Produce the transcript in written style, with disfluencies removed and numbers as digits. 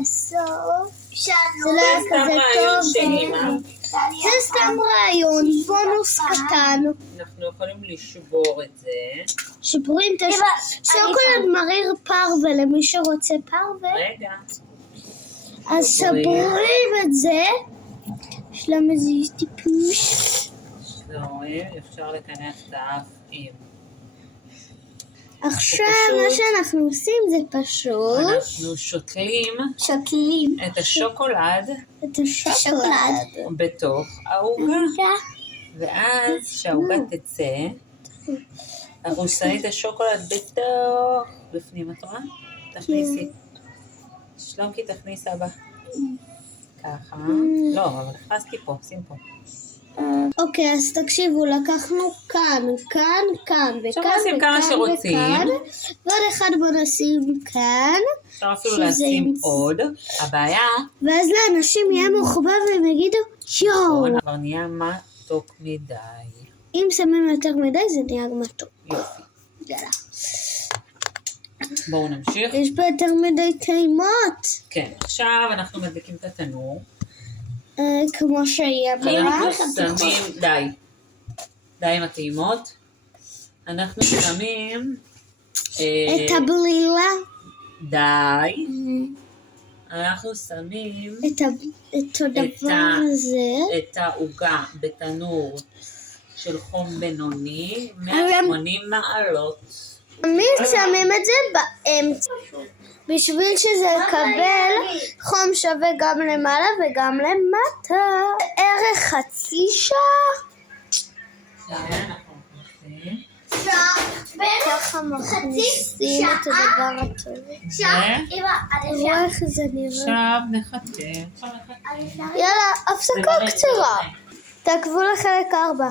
לסוף. זה לא היה כזה טוב. זה סתם רעיון, בונוס קטן. אנחנו יכולים לשבור את זה. שבורים את השוקולד מריר פרווה למי שרוצה פרווה. רגע. אז שבורים את זה. יש להם איזה טיפוש. רואים, אפשר לכנס את האף עם. עכשיו מה שאנחנו עושים זה פשוט. אנחנו שותלים את השוקולד בתוך העוגה. ואז כשהעוגה תצא, אנחנו שמים את השוקולד בתוך בפנים, את רואה? תכניסי. שלומקי תכניס אבא. ככה. לא, אבל הכנסתי פה, שים פה. אוקיי, אז תקשיבו, לקחנו כאן, עכשיו נשים כמה שרוצים. ועוד אחד בוא נשים כאן. אפשר אפילו לשים עוד. הבעיה... ואז לאנשים יהיה מוחבא והם יגידו, יואו. כבר נהיה מתוק מדי. אם שמים יותר מדי זה נהיה מתוק. יופי. יאללה. בואו נמשיך. יש פה יותר מדי טעימות. כן, עכשיו אנחנו מדליקים את התנור. כמו שהיא אמרה. אנחנו שמים, די עם הטעימות. אנחנו שמים את הבלילה. די. אנחנו שמים את הדבר הזה. את העוגה בתנור של חום בינוני, 180 מעלות. תמיד שמים את זה באמצע. בשביל שזה יקבל חום שווה גם למעלה וגם למטה. ערך חצי שעה. ככה מכניסים את הדבר הטוב. רואה איך זה נראה. עכשיו נחכה. יאללה, הפסקה קצרה. תעקבו לחלק 4.